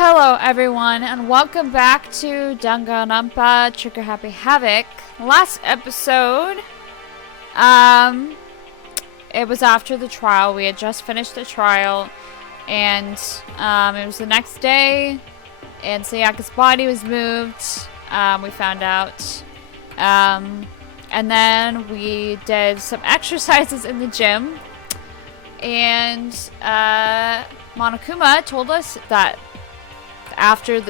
Hello everyone and welcome back to Danganronpa Trigger Happy Havoc. Last episode, it was after the trial. We had just finished the trial and it was the next day and Sayaka's body was moved. We found out. And then we did some exercises in the gym and Monokuma told us that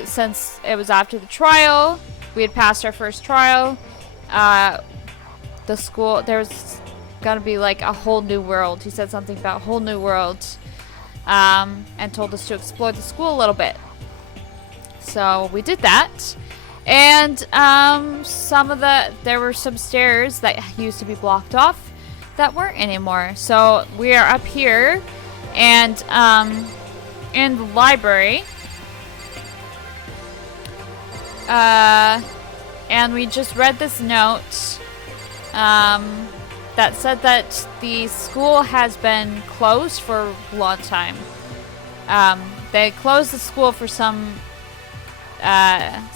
since it was after the trial, we had passed our first trial, the school, there was gonna be like a whole new world. He said something about a whole new world, and told us to explore the school a little bit. So we did that, and there were some stairs that used to be blocked off that weren't anymore. So we are up here, and in the library. And we just read this note that said that the school has been closed for a long time. They closed the school for some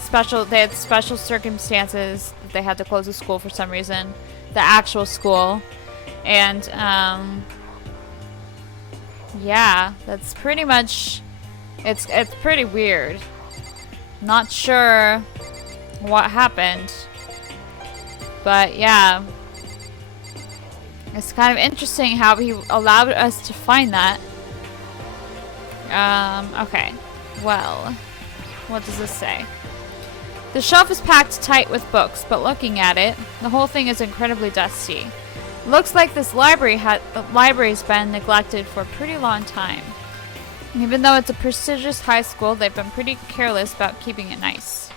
special circumstances. They had to close the school for some reason, the actual school. And yeah, that's pretty much, it's pretty weird. Not sure what happened, but yeah, it's kind of interesting how he allowed us to find that. Okay, well, what does this say? The shelf is packed tight with books, but looking at it, the whole thing is incredibly dusty. Looks like this library's been neglected for a pretty long time. Even though it's a prestigious high school, they've been pretty careless about keeping it nice.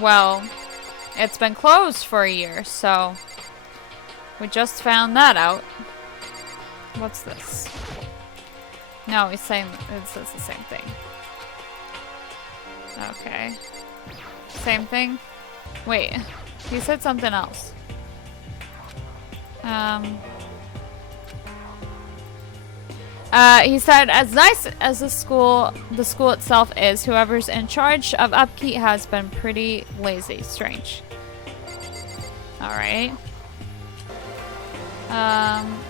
Well, it's been closed for a year, so we just found that out. What's this? No, he's saying it says the same thing. Okay. Same thing? Wait, he said something else. He said, as nice as the school itself is, whoever's in charge of upkeep has been pretty lazy. Strange. Alright.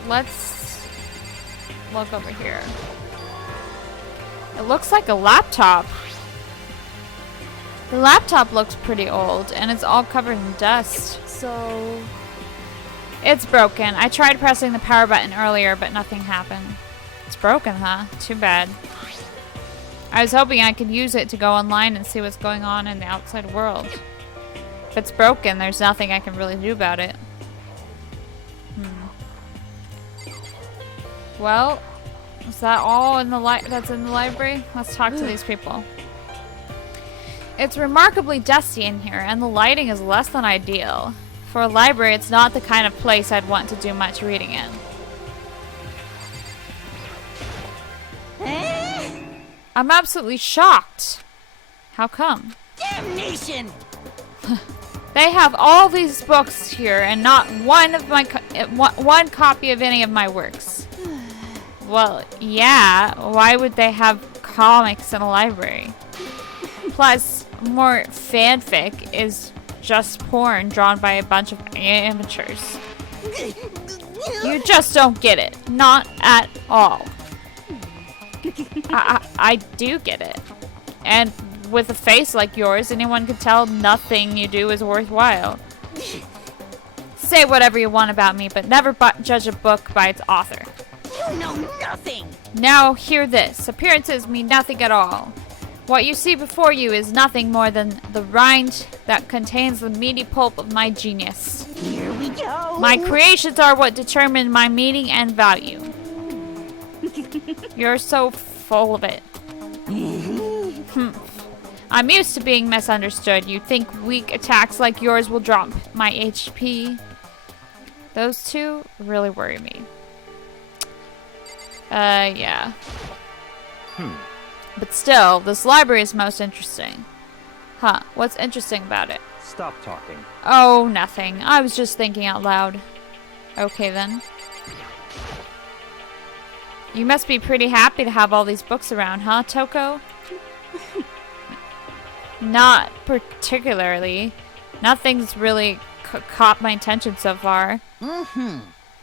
Let's look over here. It looks like a laptop. The laptop looks pretty old, and it's all covered in dust. So, it's broken. I tried pressing the power button earlier, but nothing happened. It's broken, huh? Too bad. I was hoping I could use it to go online and see what's going on in the outside world. If it's broken, there's nothing I can really do about it. Well, is that all in the that's in the library? Let's talk to these people. It's remarkably dusty in here, and the lighting is less than ideal. For a library, it's not the kind of place I'd want to do much reading in. I'm absolutely shocked. How come? Damnation! They have all these books here and not one of my one copy of any of my works. Well, yeah, why would they have comics in a library? Plus, more fanfic is just porn drawn by a bunch of amateurs. You just don't get it. Not at all. I do get it. And with a face like yours, anyone could tell nothing you do is worthwhile. Say whatever you want about me, but never judge a book by its author. You know nothing! Now, hear this. Appearances mean nothing at all. What you see before you is nothing more than the rind that contains the meaty pulp of my genius. Here we go! My creations are what determine my meaning and value. You're so full of it. I'm used to being misunderstood. You think weak attacks like yours will drop my HP? Those two really worry me. Yeah. But still, this library is most interesting. Huh, what's interesting about it? Stop talking. Oh, nothing. I was just thinking out loud. Okay then. You must be pretty happy to have all these books around, huh, Toko? Not particularly. Nothing's really caught my attention so far.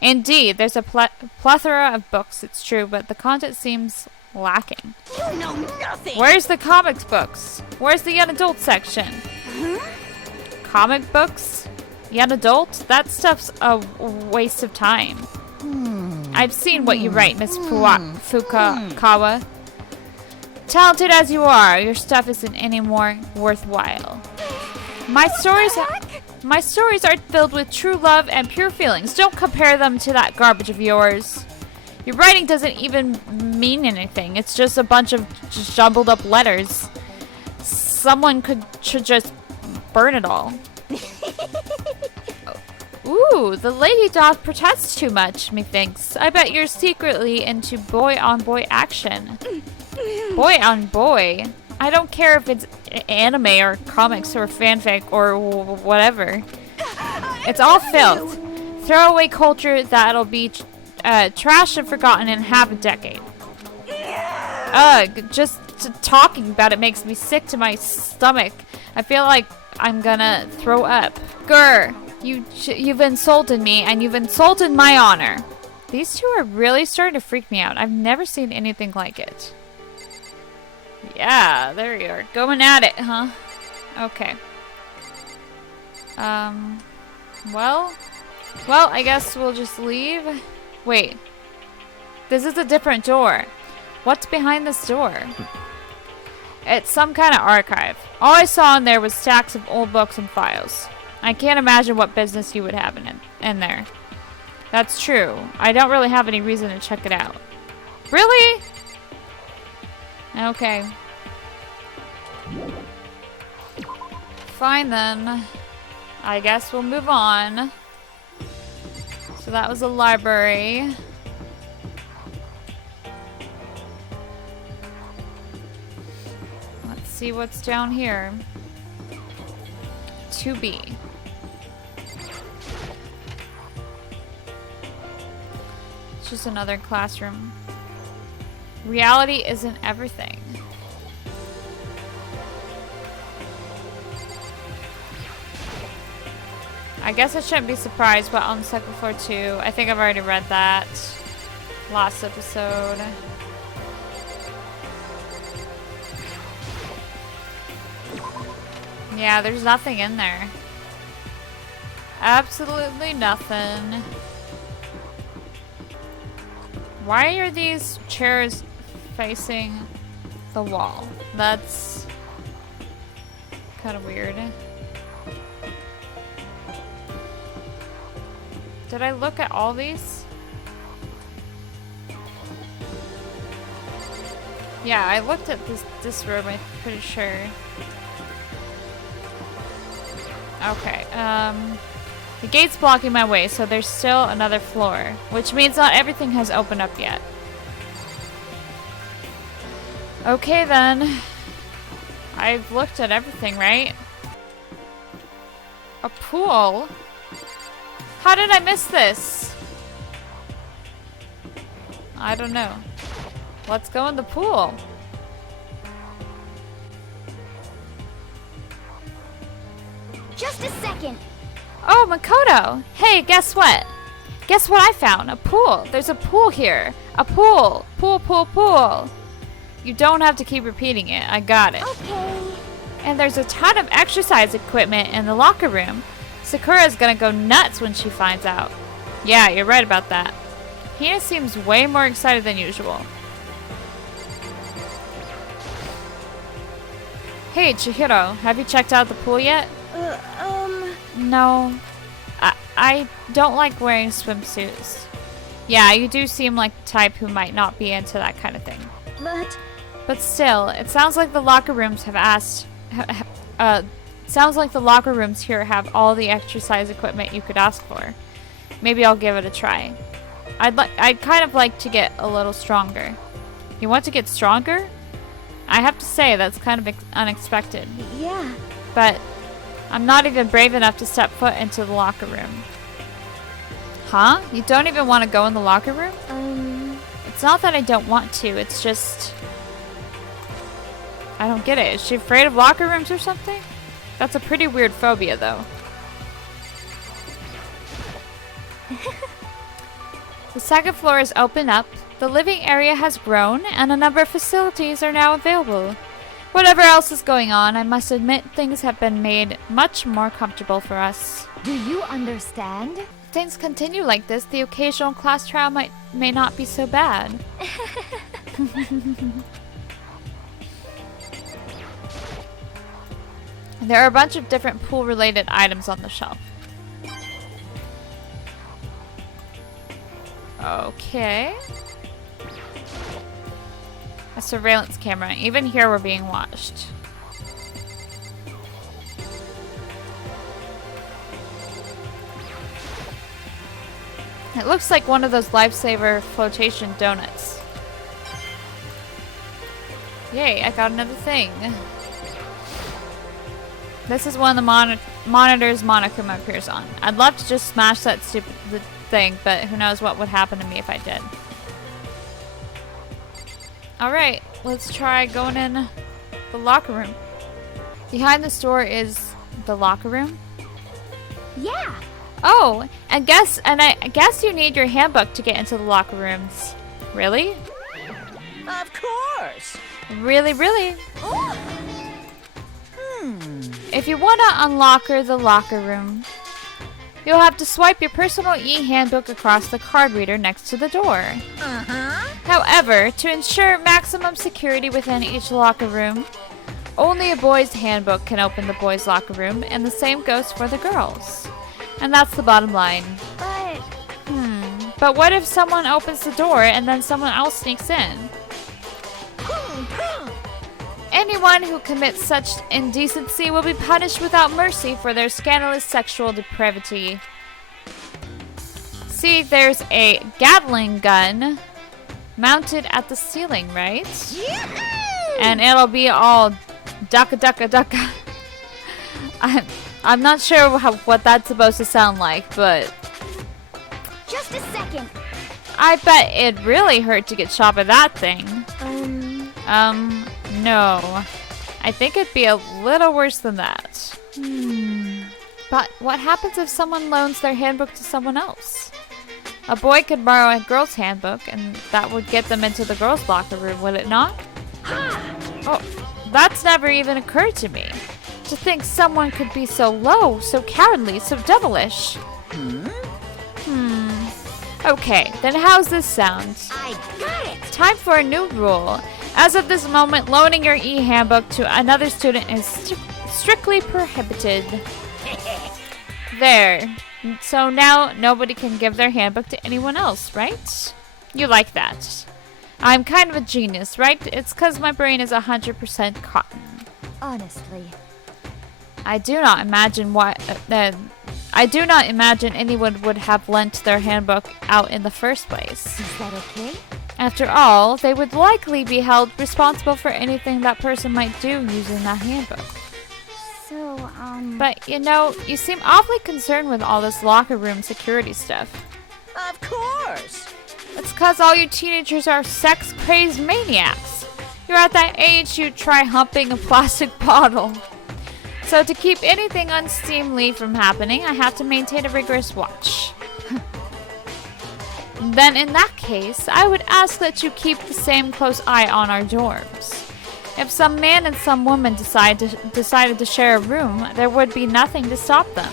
Indeed, there's a plethora of books, it's true, but the content seems lacking. You know nothing! Where's the comics books? Where's the young adult section? Comic books? Young adult? That stuff's a waste of time. I've seen what you write, Miss Fukawa. Talented as you are, your stuff isn't any more worthwhile. My stories are filled with true love and pure feelings. Don't compare them to that garbage of yours. Your writing doesn't even mean anything. It's just a bunch of jumbled up letters. Someone should just burn it all. Ooh, the lady doth protest too much, methinks. I bet you're secretly into boy-on-boy action. Boy-on-boy? I don't care if it's anime or comics or fanfic or whatever. It's all filth. Throwaway culture that'll be trashed and forgotten in half a decade. Ugh, just talking about it makes me sick to my stomach. I feel like I'm gonna throw up. Grr, you've insulted me and you've insulted my honor. These two are really starting to freak me out. I've never seen anything like it. Yeah, there you are. Going at it, huh? Okay. Well, I guess we'll just leave. Wait. This is a different door. What's behind this door? It's some kind of archive. All I saw in there was stacks of old books and files. I can't imagine what business you would have in there. That's true. I don't really have any reason to check it out. Really? Okay. Fine then. I guess we'll move on. So that was a library. Let's see what's down here. 2B. It's just another classroom. Reality isn't everything. I guess I shouldn't be surprised, but on the second floor too. I think I've already read that last episode. Yeah, there's nothing in there. Absolutely nothing. Why are these chairs facing the wall? That's kind of weird. Did I look at all these? Yeah, I looked at this room, I'm pretty sure. Okay, the gate's blocking my way, so there's still another floor, which means not everything has opened up yet. Okay then. I've looked at everything, right? A pool? How did I miss this? I don't know. Let's go in the pool. Just a second. Oh, Makoto! Hey, guess what? Guess what I found? A pool. There's a pool here. A pool. Pool, pool, pool. You don't have to keep repeating it. I got it. Okay. And there's a ton of exercise equipment in the locker room. Sakura's gonna go nuts when she finds out. Yeah, you're right about that. Hina seems way more excited than usual. Hey, Chihiro, have you checked out the pool yet? No. I don't like wearing swimsuits. Yeah, you do seem like the type who might not be into that kind of thing. But still, it sounds like the locker rooms sounds like the locker rooms here have all the exercise equipment you could ask for. Maybe I'll give it a try. I'd kind of like to get a little stronger. You want to get stronger? I have to say, that's kind of unexpected. Yeah. But I'm not even brave enough to step foot into the locker room. Huh? You don't even want to go in the locker room? It's not that I don't want to, it's just... I don't get it. Is she afraid of locker rooms or something? That's a pretty weird phobia, though. The second floor is open up, the living area has grown, and a number of facilities are now available. Whatever else is going on, I must admit things have been made much more comfortable for us. Do you understand? If things continue like this, the occasional class trial may not be so bad. There are a bunch of different pool-related items on the shelf. Okay. A surveillance camera. Even here we're being watched. It looks like one of those lifesaver flotation donuts. Yay, I got another thing. This is one of the monitors Monokuma appears on. I'd love to just smash that stupid thing, but who knows what would happen to me if I did. Alright, let's try going in the locker room. Behind this door is the locker room. Yeah. Oh, I guess you need your handbook to get into the locker rooms. Really? Of course. Really, really? If you want to unlocker the locker room, you'll have to swipe your personal e-handbook across the card reader next to the door. However, to ensure maximum security within each locker room, only a boy's handbook can open the boys' locker room, and the same goes for the girls. And that's the bottom line. But... But what if someone opens the door and then someone else sneaks in? Anyone who commits such indecency will be punished without mercy for their scandalous sexual depravity. See, there's a Gatling gun mounted at the ceiling, right? And it'll be all ducka ducka ducka. I'm not sure what that's supposed to sound like, but... Just a second. I bet it'd really hurt to get shot by that thing. No. I think it'd be a little worse than that. But what happens if someone loans their handbook to someone else? A boy could borrow a girl's handbook, and that would get them into the girls' locker room, would it not? Oh, that's never even occurred to me. To think someone could be so low, so cowardly, so devilish. Okay, then how's this sound? I got it. Time for a new rule. As of this moment, loaning your e-handbook to another student is strictly prohibited. There. So now nobody can give their handbook to anyone else, right? You like that. I'm kind of a genius, right? It's because my brain is 100% cotton. Honestly. I do not imagine anyone would have lent their handbook out in the first place. Is that okay? After all, they would likely be held responsible for anything that person might do using that handbook. So, But, you seem awfully concerned with all this locker room security stuff. Of course. It's because all you teenagers are sex-crazed maniacs. You're at that age you'd try humping a plastic bottle. So to keep anything unseemly from happening, I have to maintain a rigorous watch. Then in that case, I would ask that you keep the same close eye on our dorms. If some man and some woman decided to share a room, there would be nothing to stop them.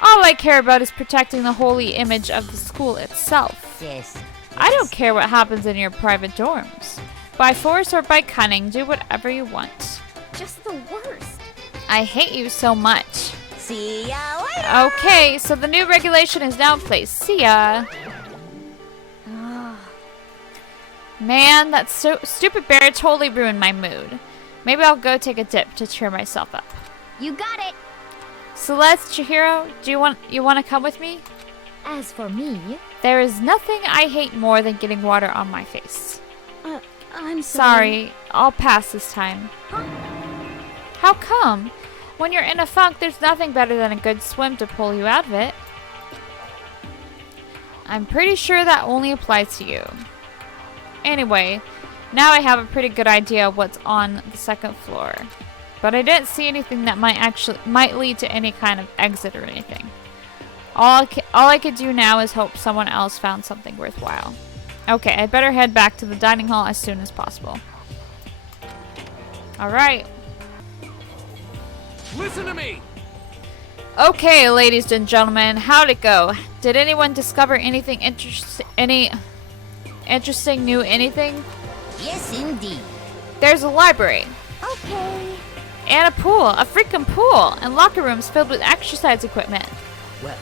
All I care about is protecting the holy image of the school itself. Yes. I don't care what happens in your private dorms. By force or by cunning, do whatever you want. just the worst. I hate you so much. See ya later. Okay, so the new regulation is now in place. See ya. Man, that stupid bear totally ruined my mood. Maybe I'll go take a dip to cheer myself up. You got it. Celeste, Chihiro, do you want to come with me? As for me, There is nothing I hate more than getting water on my face. I'm Sorry, I'll pass this time. How come? When you're in a funk, there's nothing better than a good swim to pull you out of it. I'm pretty sure that only applies to you. Anyway, now I have a pretty good idea of what's on the second floor. But I didn't see anything that might lead to any kind of exit or anything. All I could do now is hope someone else found something worthwhile. Okay, I'd better head back to the dining hall as soon as possible. Alright. Listen to me! Okay, ladies and gentlemen, how'd it go? Did anyone discover anything interesting, new anything? Yes, indeed. There's a library. Okay. And a pool, a freaking pool, and locker rooms filled with exercise equipment. Well,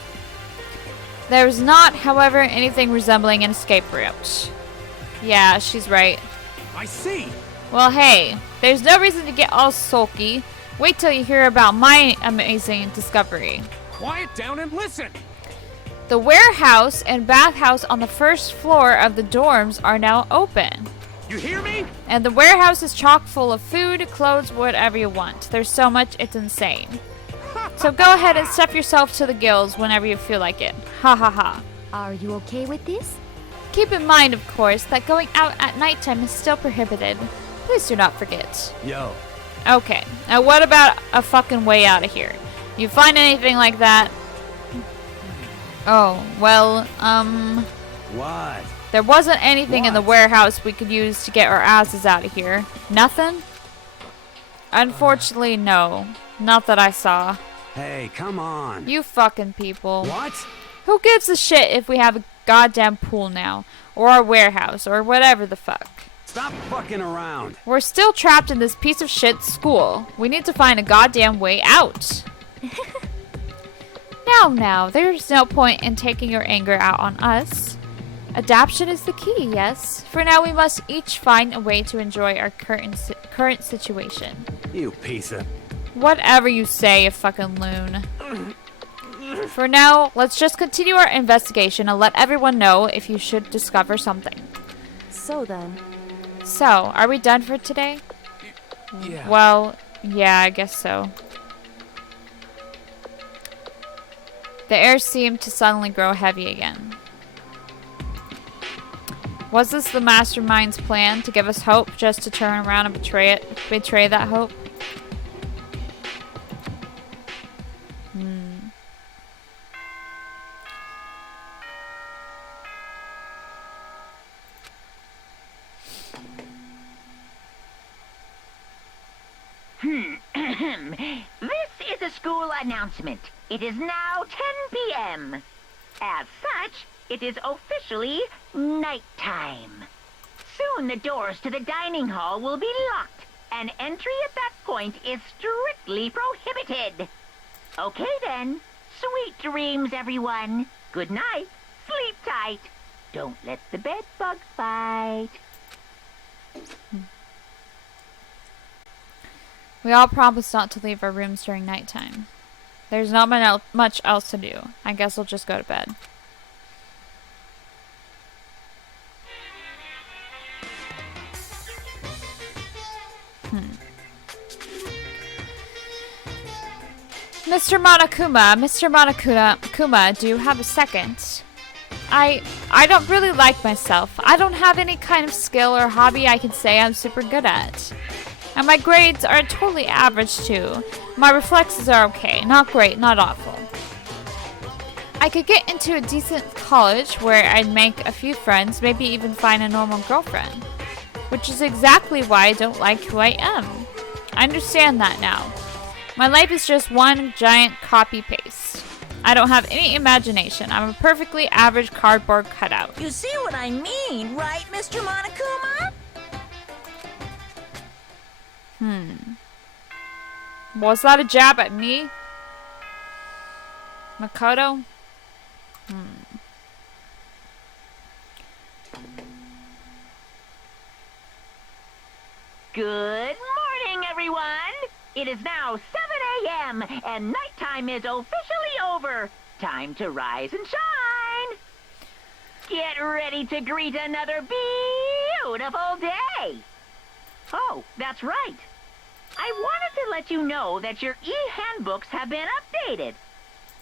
There's not, however, anything resembling an escape route. Yeah, she's right. I see! Well, hey, there's no reason to get all sulky. Wait till you hear about my amazing discovery. Quiet down and listen! The warehouse and bathhouse on the first floor of the dorms are now open. You hear me? And the warehouse is chock full of food, clothes, whatever you want. There's so much, it's insane. So go ahead and stuff yourself to the gills whenever you feel like it. Ha ha ha. Are you okay with this? Keep in mind, of course, that going out at nighttime is still prohibited. Please do not forget. Yo. Okay, now what about a fucking way out of here? You find anything like that? Oh, well, What? there wasn't anything in the What? warehouse we could use to get our asses out of here. Nothing? Unfortunately, no. Not that I saw. Hey, come on. You fucking people. What? Who gives a shit if we have a goddamn pool now? Or a warehouse, or whatever the fuck. Stop fucking around. We're still trapped in this piece of shit school. We need to find a goddamn way out. Now, there's no point in taking your anger out on us. Adaption is the key, yes? For now, we must each find a way to enjoy our current situation. You piece of... Whatever you say, you fucking loon. For now, let's just continue our investigation and let everyone know if you should discover something. So then. So, are we done for today? Yeah. Well, yeah, I guess so. The air seemed to suddenly grow heavy again. Was this the mastermind's plan to give us hope just to turn around and betray that hope? This is a school announcement. It is now 10 p.m. As such, it is officially nighttime. Soon the doors to the dining hall will be locked, and entry at that point is strictly prohibited. Okay then. Sweet dreams, everyone. Good night. Sleep tight. Don't let the bed bugs bite. We all promised not to leave our rooms during nighttime. There's not much else to do. I guess we'll just go to bed. Mr. Monokuma, do you have a second? I don't really like myself. I don't have any kind of skill or hobby I can say I'm super good at. And my grades are totally average too. My reflexes are okay. Not great, not awful. I could get into a decent college where I'd make a few friends, maybe even find a normal girlfriend. Which is exactly why I don't like who I am. I understand that now. My life is just one giant copy-paste. I don't have any imagination. I'm a perfectly average cardboard cutout. You see what I mean, right, Mr. Monokuma? Was that a jab at me? Makoto? Good morning, everyone. It is now 7 a.m. and nighttime is officially over. Time to rise and shine. Get ready to greet another beautiful day. Oh, that's right. I wanted to let you know that your e-handbooks have been updated.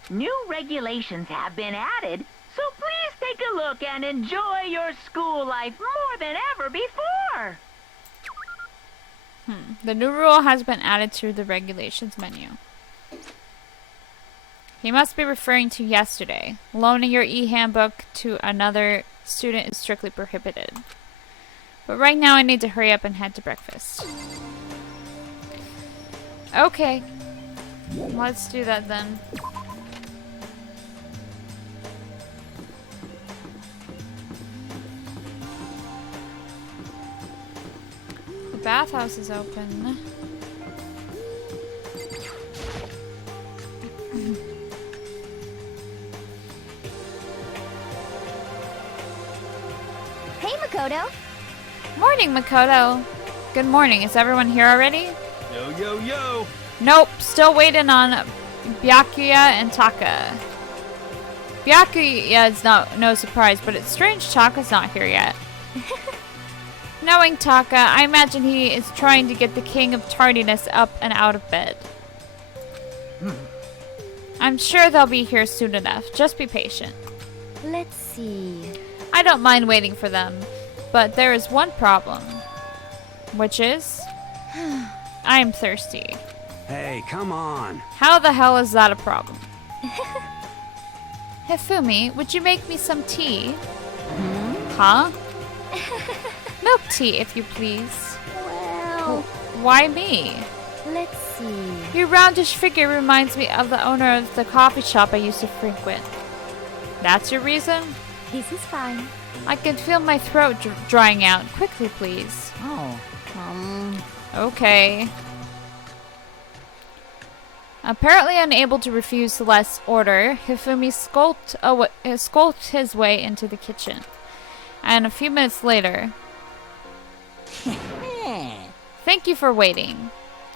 New regulations have been added, so please take take a look and enjoy your school life more than ever before. The new rule has been added to the regulations menu. He must be referring to yesterday. Loaning your e-handbook to another student is strictly prohibited. But right now I need to hurry up and head to breakfast. Okay. Let's do that then. The bathhouse is open. Hey, Makoto. Morning, Makoto. Good morning. Is everyone here already? Yo, yo, yo! Nope. Still waiting on Byakuya and Taka. Byakuya is no surprise, but it's strange Taka's not here yet. Knowing Taka, I imagine he is trying to get the king of tardiness up and out of bed. I'm sure they'll be here soon enough. Just be patient. Let's see. I don't mind waiting for them, but there is one problem. Which is? I am thirsty. Hey, come on. How the hell is that a problem? Hifumi, would you make me some tea? Huh? Milk tea, if you please. Well, Why me? let's see. Your roundish figure reminds me of the owner of the coffee shop I used to frequent. That's your reason? This is fine. I can feel my throat drying out. Quickly, please. Oh, Okay. Apparently unable to refuse Celeste's order, Hifumi skulked his way into the kitchen. And a few minutes later... Thank you for waiting.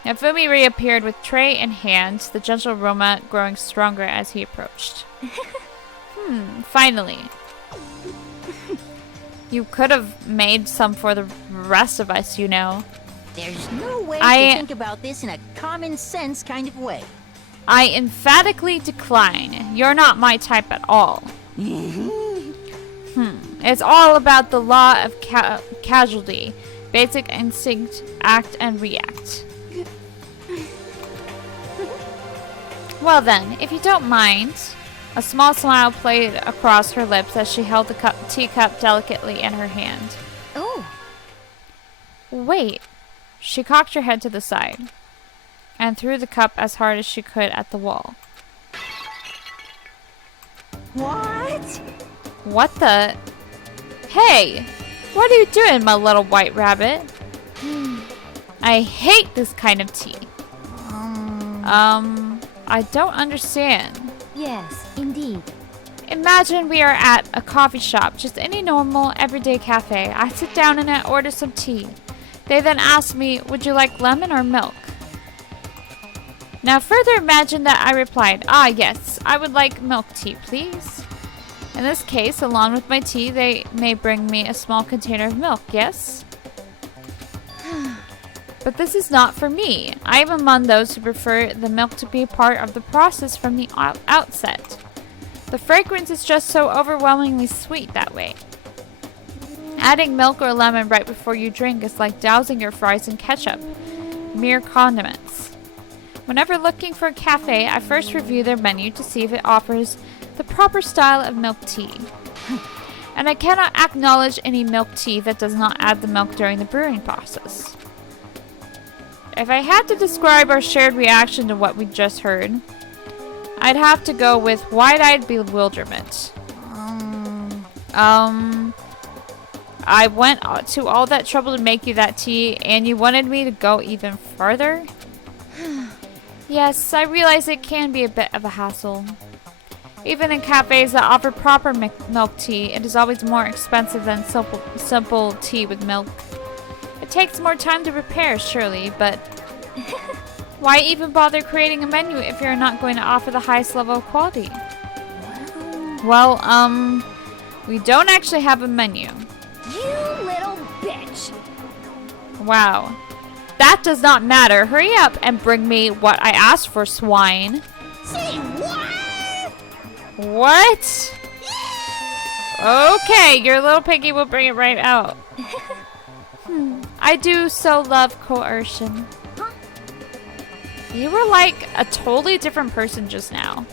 Hifumi reappeared with tray in hand, the gentle aroma growing stronger as he approached. Finally. You could have made some for the rest of us, you know. there's no way to think about this in a common sense kind of way. I emphatically decline. You're not my type at all. It's all about the law of casualty. Basic instinct, act and react. Well then, if you don't mind. A small smile played across her lips as she held the teacup delicately in her hand. Oh, Wait. She cocked her head to the side and threw the cup as hard as she could at the wall. What? What the? Hey! What are you doing, my little white rabbit? I hate this kind of tea. I don't understand. yes, indeed. Imagine we are at a coffee shop, just any normal, everyday cafe. I sit down and I order some tea. They then ask me, would you like lemon or milk? Now further imagine that I replied, yes, I would like milk tea, please. In this case, along with my tea, they may bring me a small container of milk, yes? But this is not for me. I am among those who prefer the milk to be part of the process from the outset. The fragrance is just so overwhelmingly sweet that way. Adding milk or lemon right before you drink is like dousing your fries in ketchup. Mere condiments. Whenever looking for a cafe, I first review their menu to see if it offers the proper style of milk tea. And I cannot acknowledge any milk tea that does not add the milk during the brewing process. If I had to describe our shared reaction to what we just heard, I'd have to go with wide-eyed bewilderment. I went to all that trouble to make you that tea, and you wanted me to go even further? Yes, I realize it can be a bit of a hassle. Even in cafes that offer proper milk tea, it is always more expensive than simple tea with milk. It takes more time to prepare, surely, but why even bother creating a menu if you're not going to offer the highest level of quality? Well, we don't actually have a menu. You little bitch. Wow. That does not matter. Hurry up and bring me what I asked for, swine. Say what? What? Okay, your little piggy will bring it right out. I do so love coercion. You were like a totally different person just now.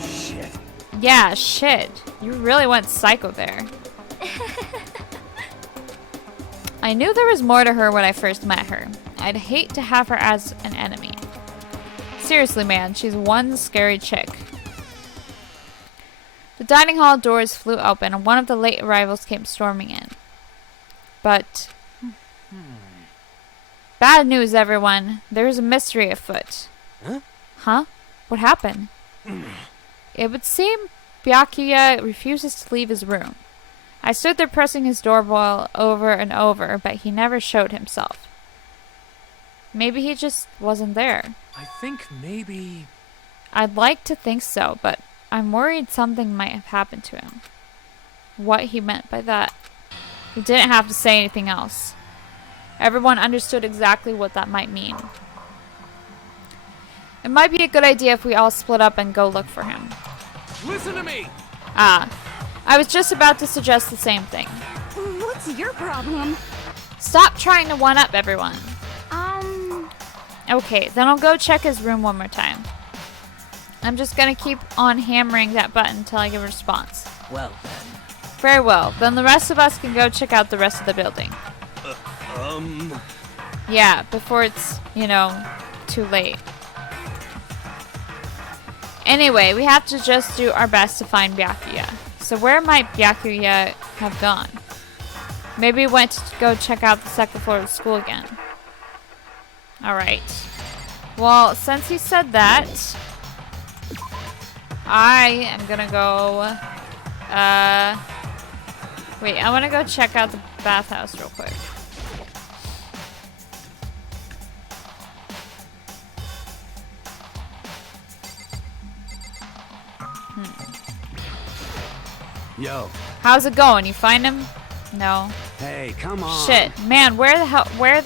Shit. Yeah, shit. You really went psycho there. I knew there was more to her when I first met her. I'd hate to have her as an enemy. Seriously, man, she's one scary chick. The dining hall doors flew open and one of the late arrivals came storming in. But... Bad news, everyone. There's a mystery afoot. Huh? Huh? What happened? It would seem Byakuya refuses to leave his room. I stood there pressing his doorbell over and over, but he never showed himself. Maybe he just wasn't there. I think maybe... I'd like to think so, but I'm worried something might have happened to him. What he meant by that. He didn't have to say anything else. Everyone understood exactly what that might mean. It might be a good idea if we all split up and go look for him. Listen to me! Ah, I was just about to suggest the same thing. What's your problem? Stop trying to one-up everyone. Okay, then I'll go check his room one more time. I'm just gonna keep on hammering that button until I get a response. Well, Very well, then the rest of us can go check out the rest of the building. Yeah, before it's, you know, too late. Anyway, we have to just do our best to find Byakuya. So where might Byakuya have gone? Maybe he went to go check out the second floor of the school again. Alright. Well, since he said that, I am gonna go, wait, I wanna go check out the bathhouse real quick. Yo. How's it going? You find him? No. Hey, come on. Shit, man, where the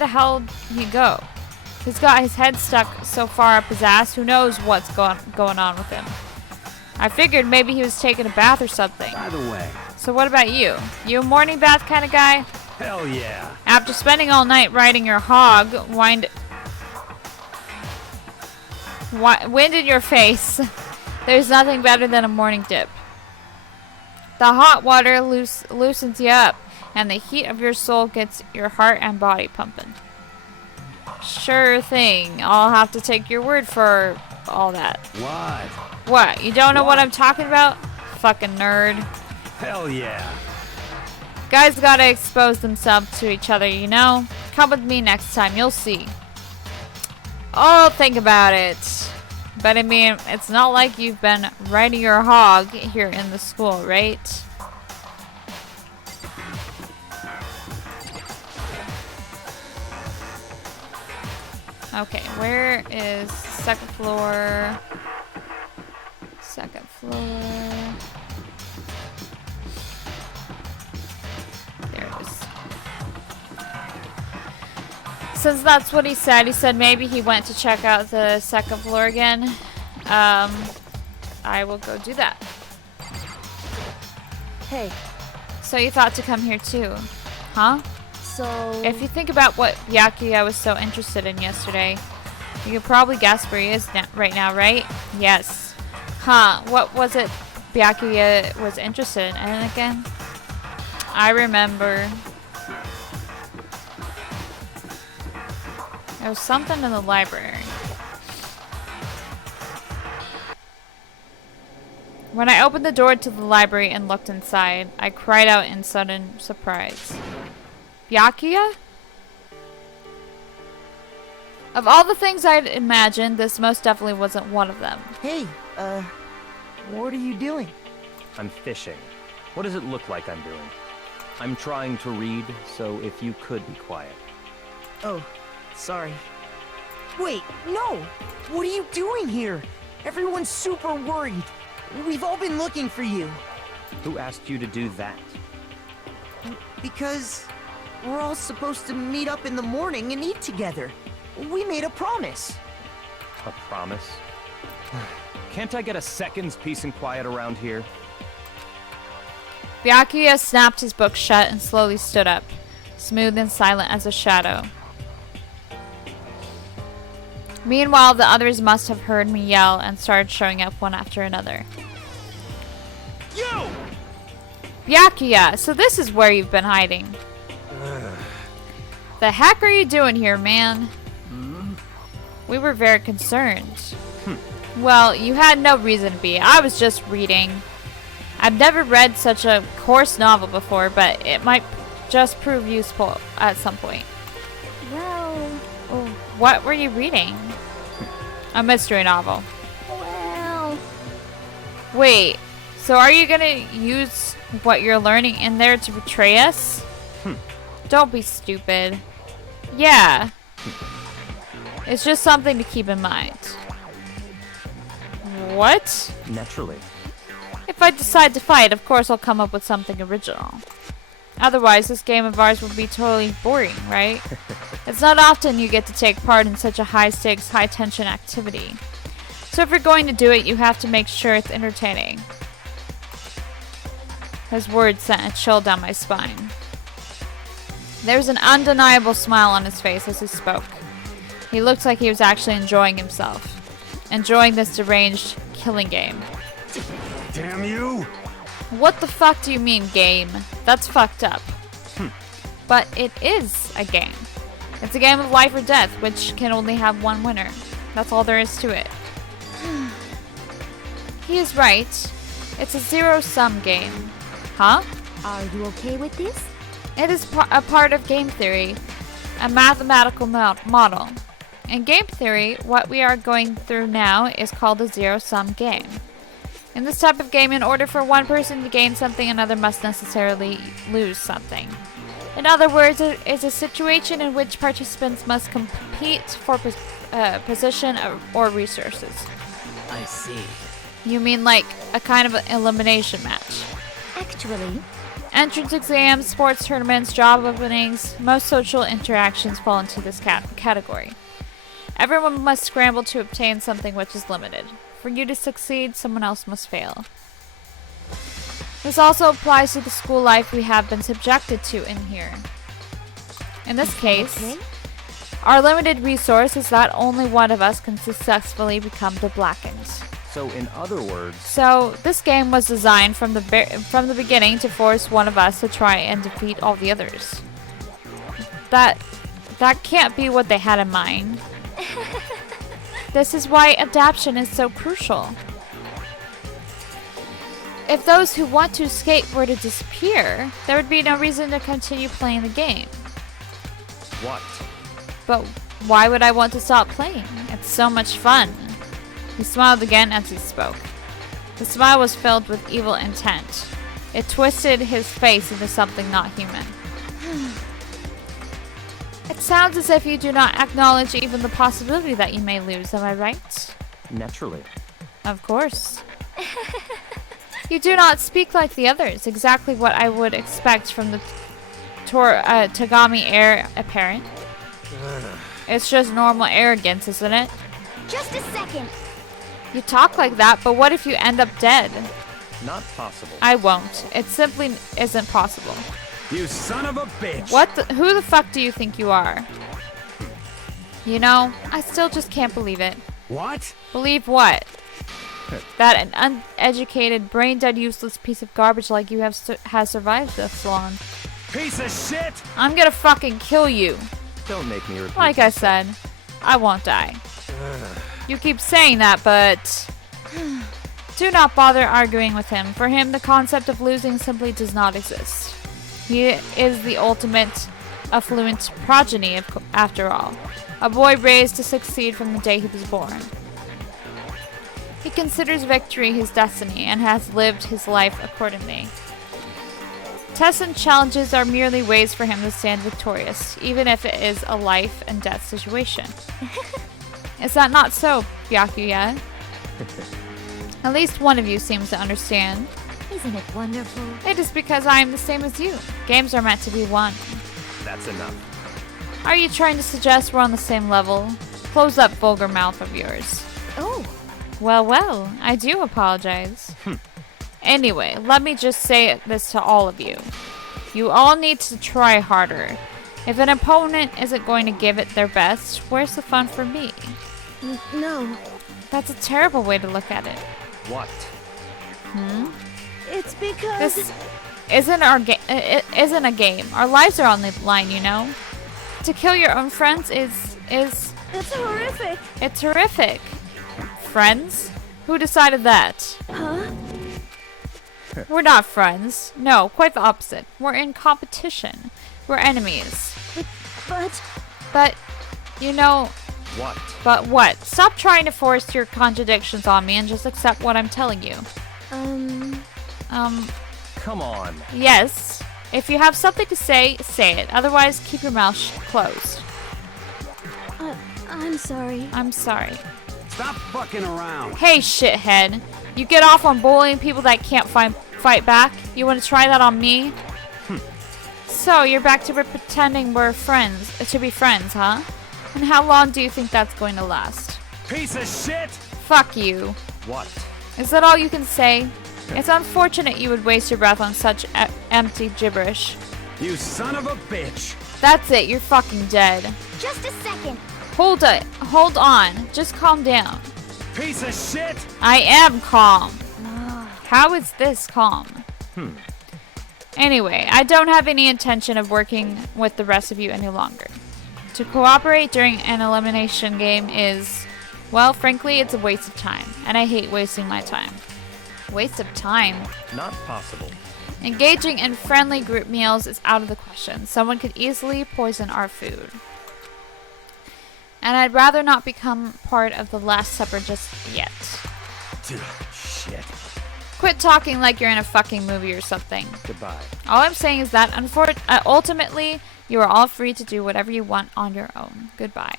hell did he go? He's got his head stuck so far up his ass, who knows what's going on with him. I figured maybe he was taking a bath or something. By the way. So what about you? You a morning bath kind of guy? Hell yeah. After spending all night riding your hog, wind in your face, there's nothing better than a morning dip. The hot water loosens you up, and the heat of your soul gets your heart and body pumping. Sure thing. I'll have to take your word for all that. What? What? You don't know what I'm talking about? Fucking nerd. Hell yeah. Guys gotta expose themselves to each other, you know? Come with me next time, you'll see. Oh, think about it. But I mean, it's not like you've been riding your hog here in the school, right? Okay, where is second floor? Second floor. There it is. Since that's what he said maybe he went to check out the second floor again. I will go do that. Hey, So you thought to come here too, huh? so... If you think about what Byakuya was so interested in yesterday, you could probably guess where he is right now, right? Yes. Huh, what was it Byakuya was interested in again? I remember. There was something in the library. When I opened the door to the library and looked inside, I cried out in sudden surprise. Byakuya? Of all the things I'd imagined, this most definitely wasn't one of them. hey, what are you doing? I'm fishing. What does it look like I'm doing? I'm trying to read, so if you could be quiet. Oh, sorry. Wait, no! What are you doing here? Everyone's super worried. We've all been looking for you. Who asked you to do that? Because we're all supposed to meet up in the morning and eat together. We made a promise. A promise? Can't I get a second's peace and quiet around here? Byakuya snapped his book shut and slowly stood up, smooth and silent as a shadow. Meanwhile, the others must have heard me yell and started showing up one after another. You! Byakuya, so this is where you've been hiding. The heck are you doing here, man? We were very concerned. Well, you had no reason to be. I was just reading. I've never read such a coarse novel before, but it might just prove useful at some point. Well, What were you reading? A mystery novel. well... Wait, so are you gonna use what you're learning in there to betray us? Don't be stupid. Yeah. It's just something to keep in mind. What? Naturally. If I decide to fight, of course I'll come up with something original. Otherwise, this game of ours would be totally boring, right? It's not often you get to take part in such a high-stakes, high-tension activity. So if you're going to do it, you have to make sure it's entertaining. His words sent a chill down my spine. There was an undeniable smile on his face as he spoke. He looked like he was actually enjoying himself. Enjoying this deranged killing game. Damn you! What the fuck do you mean, game? That's fucked up. But it is a game. It's a game of life or death, which can only have one winner. That's all there is to it. He is right. It's a zero-sum game. Huh? Are you okay with this? It is a part of game theory, a mathematical model. In game theory, what we are going through now is called a zero-sum game. In this type of game, in order for one person to gain something, another must necessarily lose something. In other words, it is a situation in which participants must compete for position or resources. I see. You mean like a kind of an elimination match? Actually, Entrance exams, sports tournaments, job openings, most social interactions fall into this category. Everyone must scramble to obtain something which is limited. For you to succeed, someone else must fail. This also applies to the school life we have been subjected to in here. In this case, okay. our limited resource is that only one of us can successfully become the Blackened. So, in other words, So, this game was designed from the beginning to force one of us to try and defeat all the others. That can't be what they had in mind. This is why adaptation is so crucial. If those who want to escape were to disappear, there would be no reason to continue playing the game. what? But why would I want to stop playing? It's so much fun. He smiled again as he spoke. The smile was filled with evil intent. It twisted his face into something not human. It sounds as if you do not acknowledge even the possibility that you may lose, am I right? Naturally. Of course. You do not speak like the others, exactly what I would expect from the Tagami heir apparent. It's just normal arrogance, isn't it? just a second. You talk like that, but what if you end up dead? Not possible. I won't. It simply isn't possible. You son of a bitch! Who the fuck do you think you are? You know, I still just can't believe it. What? Believe what? That an uneducated, brain-dead, useless piece of garbage like you has survived this long. Piece of shit! I'm gonna fucking kill you. Don't make me repeat Like I myself. said, I won't die. You keep saying that, but... do not bother arguing with him. For him, the concept of losing simply does not exist. He is the ultimate affluent progeny, after all. A boy raised to succeed from the day he was born. He considers victory his destiny and has lived his life accordingly. Tests and challenges are merely ways for him to stand victorious, even if it is a life and death situation. Is that not so, Byakuya? At least one of you seems to understand. Isn't it wonderful? It is because I am the same as you. Games are meant to be won. That's enough. Are you trying to suggest we're on the same level? Close that vulgar mouth of yours. Oh, Well, I do apologize. Anyway, let me just say this to all of you. You all need to try harder. If an opponent isn't going to give it their best, where's the fun for me? No. That's a terrible way to look at it. What? It's because... This isn't it isn't a game. Our lives are on the line, you know? To kill your own friends is It's horrific. it's horrific. Friends? Who decided that? Huh? We're not friends. No, quite the opposite. We're in competition. We're enemies. But, you know, What? but what? Stop trying to force your contradictions on me and just accept what I'm telling you. Come on. Yes. If you have something to say, say it. Otherwise, keep your mouth closed. I'm sorry. I'm sorry. Stop fucking around. Hey, shithead. You get off on bullying people that can't fight back? You want to try that on me? So, you're back to pretending we're friends, to be friends, huh? And how long do you think that's going to last? Piece of shit! Fuck you. What? Is that all you can say? It's unfortunate you would waste your breath on such empty gibberish. You son of a bitch! That's it, you're fucking dead. Just a second. Hold it. Hold on. Just calm down. Piece of shit! I am calm. How is this calm? Anyway, I don't have any intention of working with the rest of you any longer. To cooperate during an elimination game is, well, frankly, it's a waste of time. And I hate wasting my time. Waste of time? Not possible. Engaging in friendly group meals is out of the question. Someone could easily poison our food. And I'd rather not become part of the Last Supper just yet. Shit. Quit talking like you're in a fucking movie or something. Goodbye. All I'm saying is that ultimately, you are all free to do whatever you want on your own. Goodbye.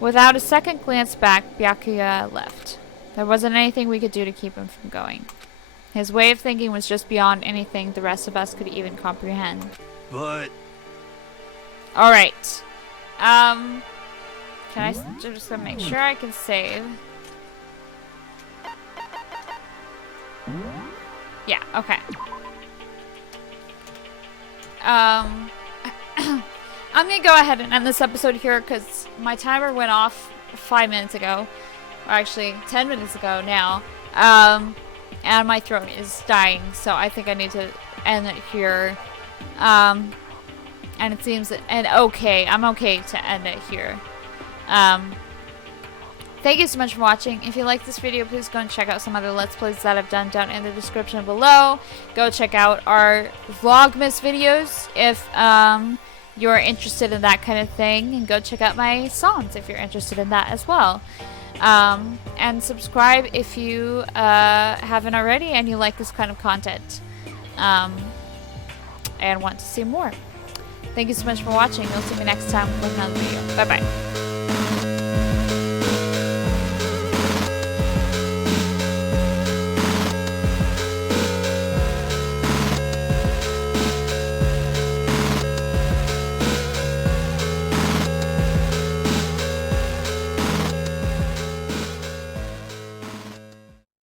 Without a second glance back, Byakuya left. There wasn't anything we could do to keep him from going. His way of thinking was just beyond anything the rest of us could even comprehend. But... Alright. Can I just gonna make sure I can save? Yeah, okay. I'm gonna go ahead and end this episode here because my timer went off 5 minutes ago. Or actually, 10 minutes ago now. And my throat is dying, so I think I need to end it here. And it seems that, I'm okay to end it here. Thank you so much for watching. If you like this video, please go and check out some other Let's Plays that I've done down in the description below. Go check out our Vlogmas videos if you're interested in that kind of thing. And go check out my songs if you're interested in that as well. And subscribe if you haven't already and you like this kind of content. And want to see more. Thank you so much for watching. We'll see you next time with another video. Bye-bye.